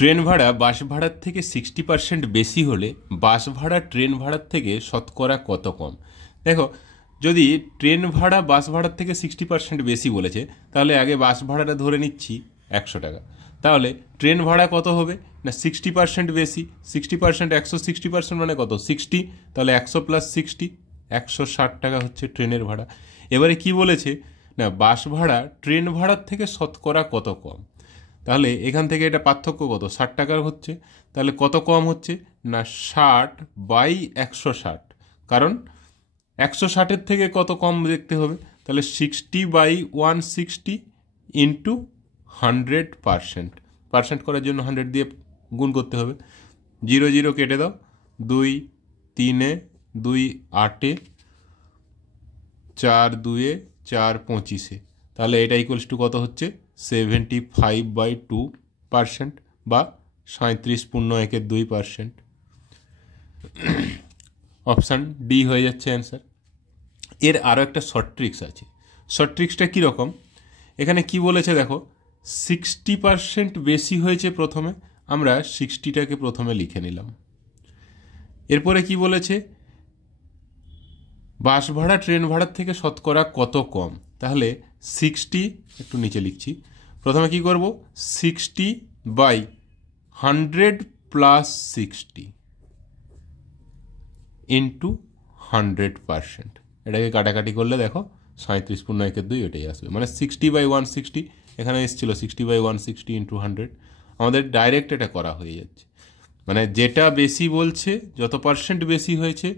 Train ভাড়া বাস ভাড়ার থেকে 60% বেশি হলে বাস ভাড়া ট্রেন ভাড়ার থেকে শতকরা কত কম? দেখো, যদি ট্রেন ভাড়া বাস ভাড়ার থেকে 60% বেশি বলেছে, তাহলে আগে বাস ভাড়াটা ধরে নিচ্ছি 100 টাকা। তাহলে ট্রেন ভাড়া কত হবে না? 60% বেশি, 60% 160% মানে কত? 60। তাহলে 100 + 60 160 টাকা হচ্ছে ট্রেনের ভাড়া। এবারে কি বলেছে না, বাস ভাড়া ট্রেন ভাড়ার থেকে শতকরা কত কম। তাহলে এখান থেকে এটা পার্থক্য কত? 60 টাকার হচ্ছে। তাহলে কত কম হচ্ছে না? 60/160। কারণ 160-এর থেকে কত কম দেখতে হবে, তাহলে 60/160 ইন্টু 100%। পার্সেন্ট করার জন্য 100 দিয়ে গুণ করতে হবে। 0 0 কেটে দাও, 2 3 2 8 4 2 4 25। তাহলে এটা ইকুয়ালস টু কত হচ্ছে? 75/2% বা 37.2%। অপশান ডি হয়ে যাচ্ছে অ্যান্সার। এর আরও একটা শর্ট ট্রিক্স আছে। শর্ট ট্রিক্সটা কীরকম? এখানে কি বলেছে দেখো, 60% বেশি হয়েছে প্রথমে, আমরা 60টাকে প্রথমে লিখে নিলাম। এরপরে কি বলেছে? বাস ভাড়া ট্রেন ভাড়ার থেকে শতকরা কত কম। তাহলে 60, একটু নিচে লিখছি, প্রথমে কি করব? 60/100 + 60 ইন্টু 100%। এটাকে কাটাকাটি করলে দেখো 37.2 এটাই আসবে, মানে 60/160। এখানে এসেছিলো 60/160 ইন্টু 100। আমাদের ডাইরেক্ট এটা করা হয়ে যাচ্ছে, মানে যেটা বেশি বলছে, যত পার্সেন্ট বেশি হয়েছে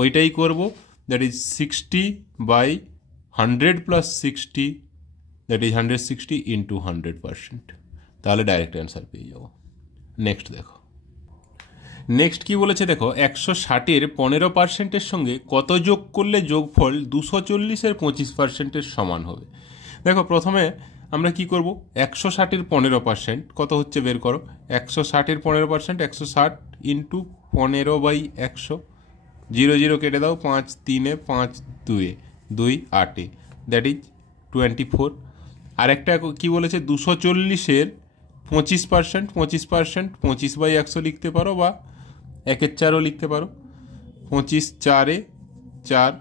ওইটাই করব। That is 60/100 + 60, that is 160 into 100%। তাহলে ডাইরেক্ট অ্যান্সার পেয়ে যাব। নেক্সট দেখো, নেক্সট কি বলেছে দেখো, 160-এর 15%-এর সঙ্গে কত যোগ করলে যোগফল 240-এর 25%-এর সমান হবে। দেখো, প্রথমে আমরা কি করব? 160-এর 15% কত হচ্ছে বের করো। 160-এর 15% 160 ইন্টু 15/100। 0 0 কেটে দাও, 5 3 5 2 2 8, দ্যাট ইজ 24। আরেকটা কি বলেছে? 240-এর 25%, 25% 25/100 লিখতে পারো, বা 1/4 লিখতে পারো। 25 4 4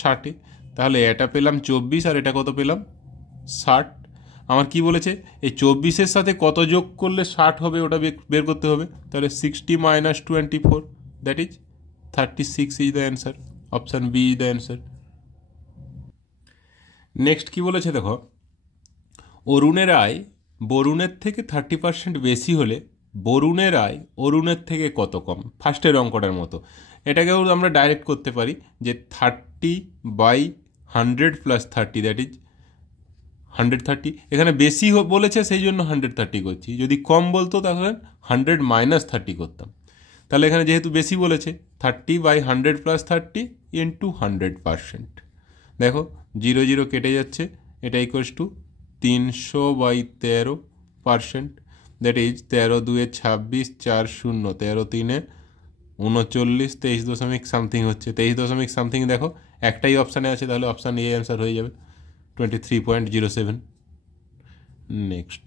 60। তাহলে এটা পেলাম 24, আর এটা কত পেলাম? 60। আমার কি বলেছে? এই 24-এর সাথে কত যোগ করলে 60 হবে ওটা বের করতে হবে। তাহলে 60 - 24, that is 36 is the answer. Option B is the answer. Next কি বলেছে দেখো, অরুণের আয় বরুণের থেকে 30% বেশি হলে বরুণের আয় অরুণের থেকে কত কম। ফার্স্টের অঙ্কটার মতো এটাকেও আমরা ডাইরেক্ট করতে পারি, যে 30/100 + 30, দ্যাট ইজ 130। এখানে বেশি বলেছে সেই জন্য 130 করছি, যদি কম বলতো তাহলে 100 - 30 করতাম। তাহলে এখানে যেহেতু বেশি বলেছে, 30/100 + 30 ইন্টু 100%। দেখো 0 0 কেটে যাচ্ছে, এটা ইকুয়ালস টু 300/13%, দ্যাট ইজ 13 2 26 4 0 13 3 39 23 দশমিক সামথিং হচ্ছে। 23 দশমিক সামথিং দেখো একটাই অপশানে আছে, তাহলে অপশান এ অ্যান্সার হয়ে যাবে 23.07। নেক্সট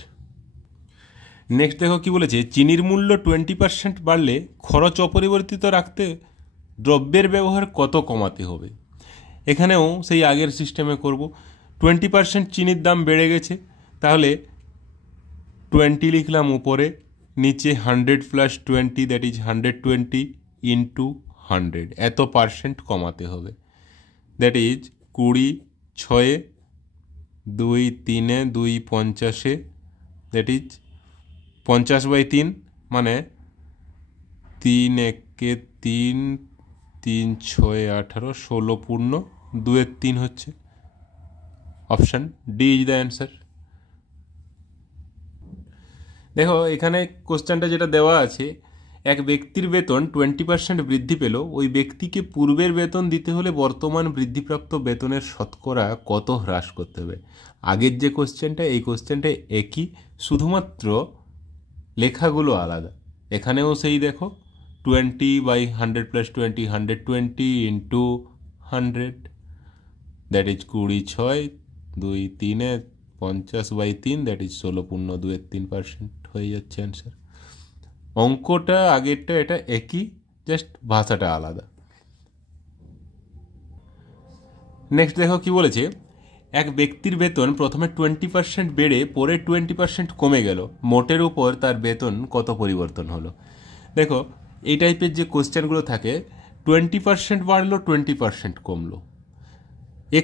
দেখো কি বলেছে, চিনির মূল্য 20% বাড়লে খরচ অপরিবর্তিত রাখতে দ্রব্যের ব্যবহার কত কমাতে হবে। এখানেও সেই আগের সিস্টেমে করব। 20% চিনির দাম বেড়ে গেছে, তাহলে 20 লিখলাম উপরে, নিচে 100 + 20, দ্যাট ইজ 120 ইন্টু 100, এত পার্সেন্ট কমাতে হবে। দ্যাট ইজ 20 6 2 3 2 50, দ্যাট ইজ 50/3, মানে 3 1 3 3 6 18 16.2 হচ্ছে। Option D is the answer. দেখো এখানে কোশ্চেনটা যেটা দেওয়া আছে, এক ব্যক্তির বেতন 20% বৃদ্ধি পেল, ওই ব্যক্তিকে পূর্বের বেতন দিতে হলে বর্তমান বৃদ্ধিপ্রাপ্ত বেতনের শতকরা কত হ্রাস করতে হবে। আগের যে কোশ্চেনটা, এই কোশ্চেনটা একই, শুধুমাত্র লেখাগুলো আলাদা। এখানেও সেই দেখো 20/100 + 20 120 into 100, that is 20 6 2 3 50/3, that is 16.23% হয়ে যাচ্ছে অ্যান্সার। অঙ্কটা আগেরটা এটা একই, জাস্ট ভাষাটা আলাদা। নেক্সট দেখো কি বলেছে, এক ব্যক্তির বেতন প্রথমে 20% বেড়ে পরে 20% কমে গেল, মোটের উপর তার বেতন কত পরিবর্তন হলো। দেখো এই টাইপের যে কোশ্চেনগুলো থাকে, 20% বাড়লো 20% কমলো,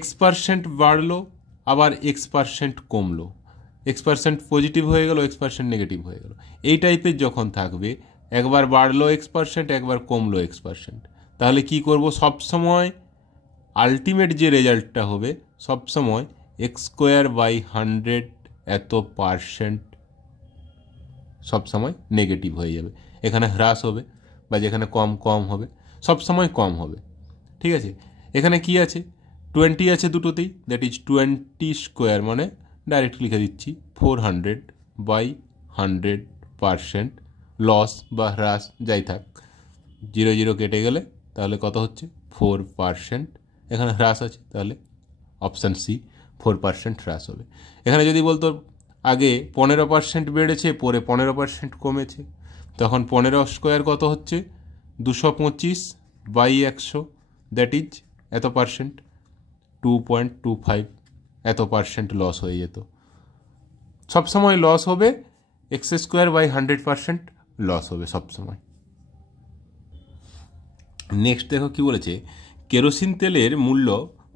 X% বাড়লো আবার X% কমলো, X% পজিটিভ হয়ে গেল, X% নেগেটিভ হয়ে গেল, এই টাইপের যখন থাকবে, একবার বাড়লো X%, একবার কমলো X%, তাহলে কি করব, সবসময় আলটিমেট যে রেজাল্টটা হবে সবসময় x²/100 এত পার্সেন্ট সবসময় নেগেটিভ হয়ে যাবে, এখানে হ্রাস হবে, বা যেখানে কম কম হবে সবসময় কম হবে। ঠিক আছে, এখানে কি আছে, 20 আছে দুটোতেই, দ্যাট ইজ 20² মানে ডাইরেক্ট লিখে দিচ্ছি 400/100% লস বা হ্রাস যাই থাক, 0 0 কেটে গেলে তাহলে কত হচ্ছে 4%, এখানে হ্রাস আছে তাহলে অপশান সি 4% হ্রাস হবে। এখানে যদি বলতো আগে 15% বেড়েছে পরে 15% কমেছে, তখন 15² কত হচ্ছে 225/100, দ্যাট ইজ এত পার্সেন্ট, 2.25 এত পার্সেন্ট লস হয়ে যেত। সবসময় লস হবে, x²/100% লস হবে সবসময়। নেক্সট দেখো কি বলেছে, কেরোসিন তেলের মূল্য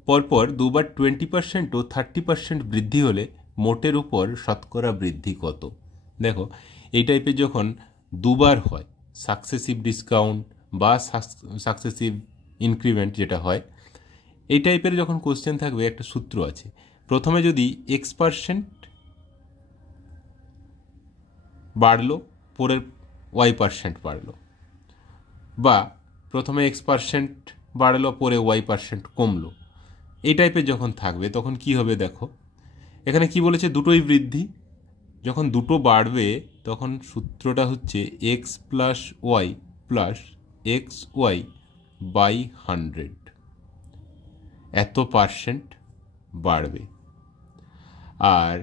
পরপর দুবার 20% ও 30% বৃদ্ধি হলে মোটের উপর শতকরা বৃদ্ধি কত। দেখো এই টাইপের যখন দুবার হয়, সাকসেসিভ ডিসকাউন্ট বা সাকসেসিভ ইনক্রিমেন্ট যেটা হয়, এই টাইপের যখন কোশ্চেন থাকবে একটা সূত্র আছে, প্রথমে যদি X% বাড়লো পরের Y% বাড়লো, বা প্রথমে X% বাড়লো পরে Y% কমলো, এই টাইপের যখন থাকবে তখন কি হবে, দেখো এখানে কি বলেছে দুটোই বৃদ্ধি, যখন দুটো বাড়বে তখন সূত্রটা হচ্ছে x+y + xy/100 এত পার্সেন্ট বাড়বে। আর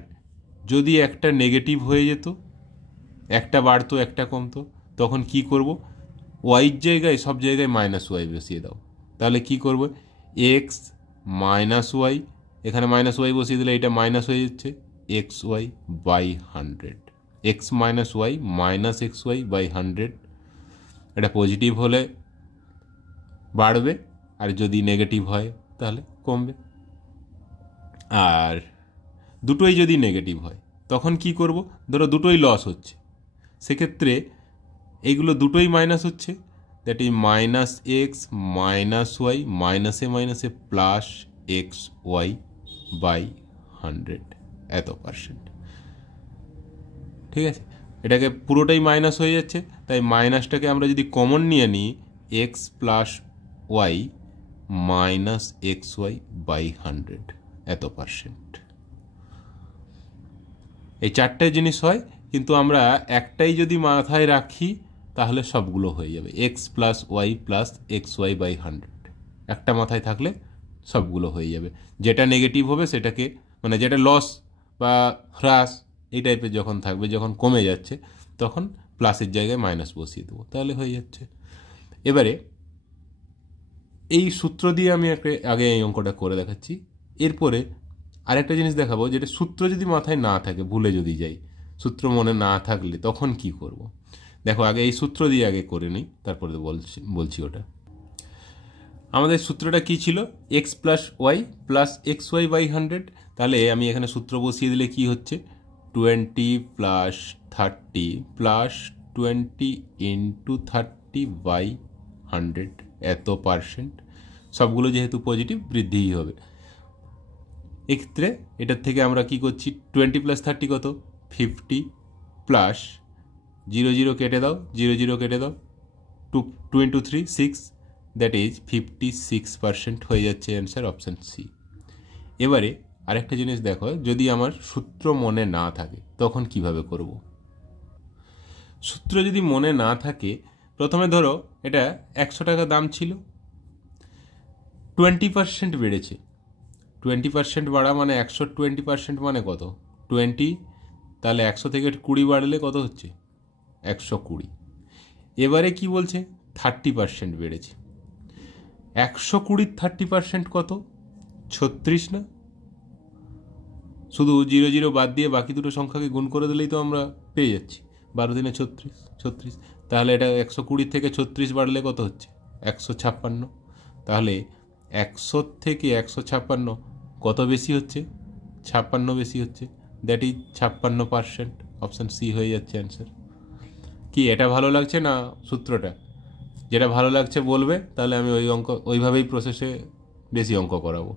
যদি একটা নেগেটিভ হয়ে যেত, একটা বাড়তো একটা কমতো, তখন কি করব, ওয়াইয়ের জায়গায় সব জায়গায় -y বসিয়ে দাও, তাহলে কি করবে x - y, এখানে -y বসিয়ে দিলে এটা মাইনাস হয়ে যাচ্ছে xy/100, x - y -xy/100, এটা পজিটিভ হলে বাড়বে আর যদি নেগেটিভ হয় তাহলে কমবে। আর দুটোই যদি নেগেটিভ হয় তখন কি করব, ধরো দুটোই লস হচ্ছে, সেক্ষেত্রে এইগুলো দুটোই মাইনাস হচ্ছে, দ্যাট ইজ -x - y মাইনাসে মাইনাসে +xy/100 এত পার্সেন্ট। ঠিক আছে, এটাকে পুরোটাই মাইনাস হয়ে যাচ্ছে, তাই মাইনাসটাকে আমরা যদি কমন নিয়ে নিই, x+y -xy/100 এত পার্সেন্ট। এই চারটে জিনিস হয়, কিন্তু আমরা একটাই যদি মাথায় রাখি তাহলে সবগুলো হয়ে যাবে, x+y + xy/100 একটা মাথায় থাকলে সবগুলো হয়ে যাবে। যেটা নেগেটিভ হবে সেটাকে, মানে যেটা লস বা হ্রাস এই টাইপের যখন থাকবে, যখন কমে যাচ্ছে তখন প্লাসের জায়গায় মাইনাস বসিয়ে দেবো, তাহলে হয়ে যাচ্ছে। এবারে এই সূত্র দিয়ে আমি আগে এই অঙ্কটা করে দেখাচ্ছি, এরপরে আরেকটা জিনিস দেখাবো, যেটা সূত্র যদি মাথায় না থাকে, ভুলে যদি যাই, সূত্র মনে না থাকলে তখন কি করব। দেখো আগে এই সূত্র দিয়ে আগে করে নিই, তারপরে বলছি ওটা। আমাদের সূত্রটা কি ছিল, x+y + xy/100, তাহলে আমি এখানে সূত্র বসিয়ে দিলে কি হচ্ছে, 20 + 30 + 20 × 30/100 এত পার্সেন্ট, সবগুলো যেহেতু পজিটিভ বৃদ্ধিই হবে। এক্ষেত্রে এটার থেকে আমরা কি করছি, 20 + 30 কত, 50 প্লাস 0 0 কেটে দাও, 0 0 কেটে দাও, 2 × 3 6, দ্যাট ইজ 56% হয়ে যাচ্ছে অ্যান্সার অপশান সি। এবারে আরেকটা জিনিস দেখো, যদি আমার সূত্র মনে না থাকে তখন কিভাবে করব। সূত্র যদি মনে না থাকে, প্রথমে ধরো এটা 100 টাকা দাম ছিল, 20% বেড়েছে, 20% বাড়া মানে 120% মানে কত, 20, তাহলে 100 থেকে 20 বাড়লে কত হচ্ছে 120। এবারে কি বলছে 30% বেড়েছে। 120 30% কত? 36 না? শুধু 0 0 বাদ দিয়ে বাকি দুটো সংখ্যাকে গুণ করে দিলেই তো আমরা পেয়ে যাচ্ছি 12 দিনে 36। তাহলে এটা 120 থেকে 36 বাড়লে কত হচ্ছে? 156। তাহলে 100 থেকে 156 কত বেশি হচ্ছে? 56 বেশি হচ্ছে। That is 56%। অপশান সি হয়ে যাচ্ছে অ্যান্সার। কি এটা ভালো লাগছে না সূত্রটা? যেটা ভালো লাগছে বলবে, তাহলে আমি ওইভাবেই প্রসেসে বেশি অঙ্ক করাবো।